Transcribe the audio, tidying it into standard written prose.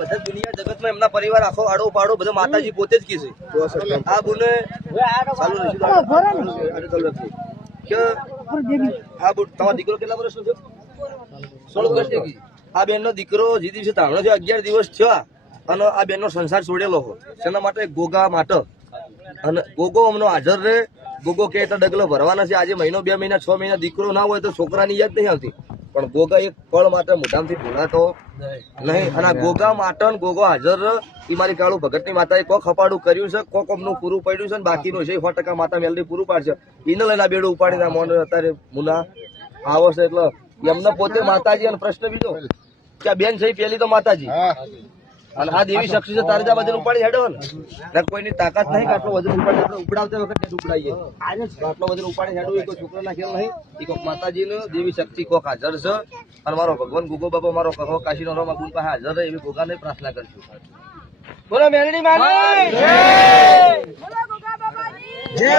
બધા દુનિયા જગતમાં એમના પરિવાર આખો આડો પાડો બધો માતાજી પોતે જ કીધું. આ બુને આ બુટ તમારો દીકરો કેટલા વર્ષનો છે? 16 વર્ષની. આ બેન નો દીકરો જે દિવસે તાવણો થયો 11 દિવસ થયા અને આ બેન નો સંસાર છોડેલો હોય તેના માટે ગોગા માટે અને ગોગો અમનો હાજર રહે. ગોગો કે ડગલો ભરવાના છે. આજે મહિનો 2 મહિના 6 મહિના દીકરો ના હોય તો છોકરાની યાદ નહીં આવતી, પણ ગોગા એક પળ માટે મોઢામાંથી ભૂલાતો નહીં. અને આ ગોગા માટે ગોગો હાજર એ મારી કાળુ ભગત ની માતાએ કોક ખપાડું કર્યું છે, કોક અમનું પૂરું પડ્યું છે, બાકીનું છે 100% માતા મેલડી પૂરું પાડશે. એને લઈને આ બેડું ઉપાડીને મોન અત્યારે મુના આવો છે. એટલે એમને પોતે માતાજી. અને પ્રશ્ન બીજો કે આ બેન છે પેલી તો માતાજી અને આ દેવી શક્તિ છે. તારે વજન ઉપાડી હેડો ને કોઈની તાકાત નહીં કે આટલો વજન ઉપાડી. આપણે ઉપડાવતા વખત ઉપડાવીએ આટલો વજન ઉપાડી હેડવું એ કોઈ છોકરાના ખેલ નહીં. એ કોઈક માતાજી નું દેવી શક્તિ કોક હાજર છે. અને મારો ભગવાન ગોગો બાબા મારો કહો કાશીનો રોમા ગુણ પાસે હાજર રહે એવી ગોગાને પ્રાર્થના કરશું. બોલો મેલડી માની જય.